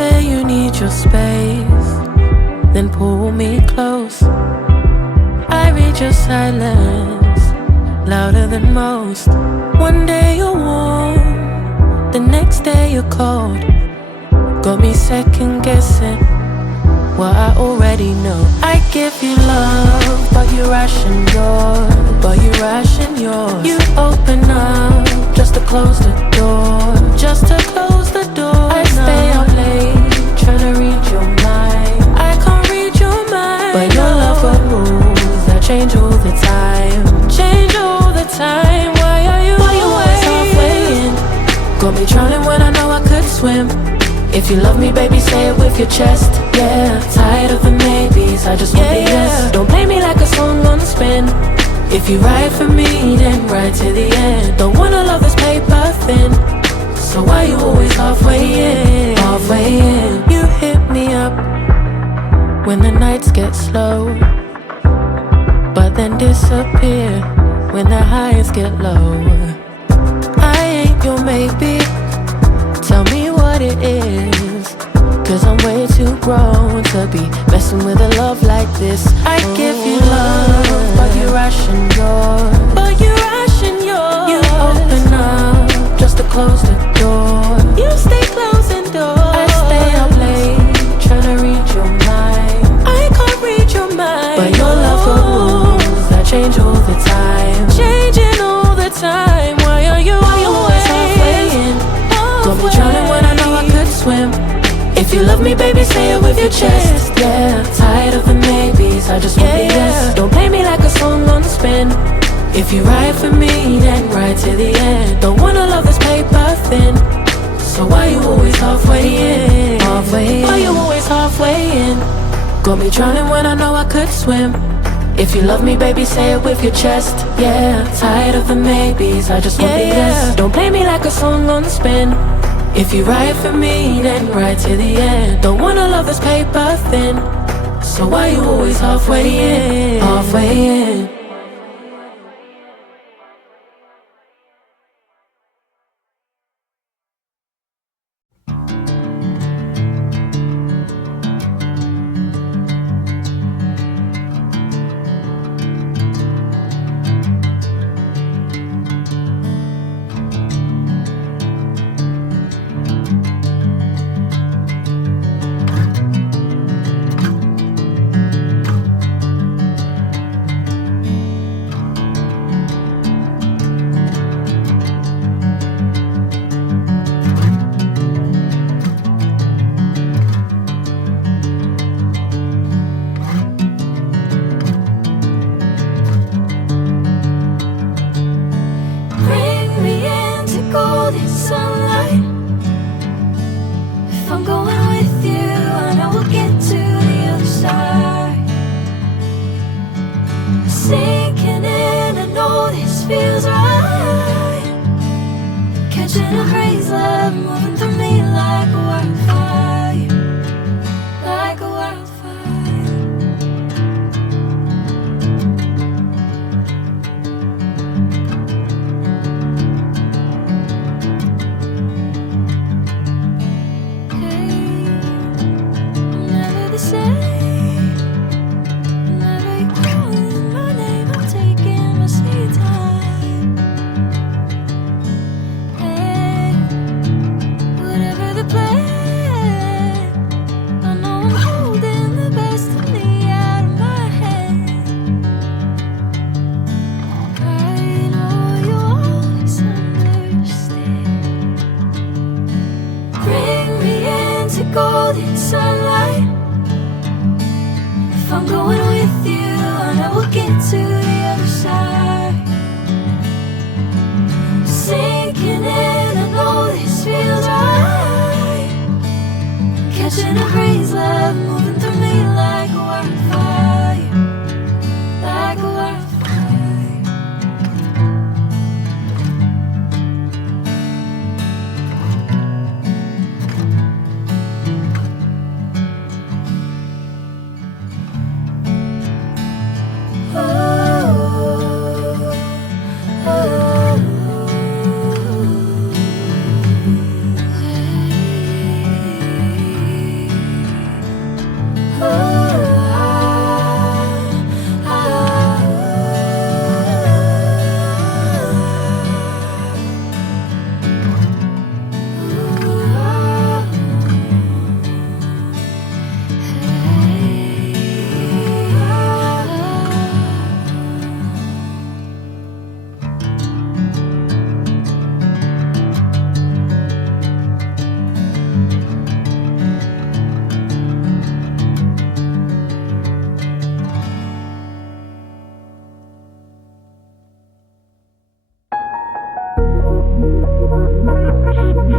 say you need your space, then pull me close. I read your silence, louder than most. One day you're warm, the next day you're cold. Got me second guessing what I already know. I give you love, but you ration yours. You open up just to close the door. I stay up late, trying to read your mind. I can't read your mind, but your love got rules that change all the time. Why are you always halfway in? Got me drowning when I know I could swim. If you love me, baby, say it with your chest. Yeah, tired of the maybes, I just want the yes. Don't play me like a song on spin. If you ride for me, then ride to the end. Don't wanna love this paper thin, so why you always halfway in? You hit me up when the nights get slow, but then disappear when the highs get low. I ain't your maybe, tell me what it is, 'cause I'm way too grown to be messing with a love like this. I give you love, but you ration yours. You open up just to close the door. You stay closing doors. I stay up late, trying to read your mind. I can't read your mind, but your love got rules that change all the time. Why are you always halfway in? Got me drowning when I know I could swim. If you love me, baby, say it with your chest. Yeah, tired of the maybes, I just want the yes. Don't play me like a song on spin. If you ride for me, then ride to the end. Don't wanna love this paper thin, so why you always halfway in? Why you always halfway in? Got me drowning when I know I could swim. If you love me, baby, say it with your chest. Yeah, tired of the maybes, I just want the yes. Don't play me like a song on spin. If you ride for me, then ride to the end. Don't wanna love this paper thin, so why you always halfway in? Catching a breeze, love moving through me like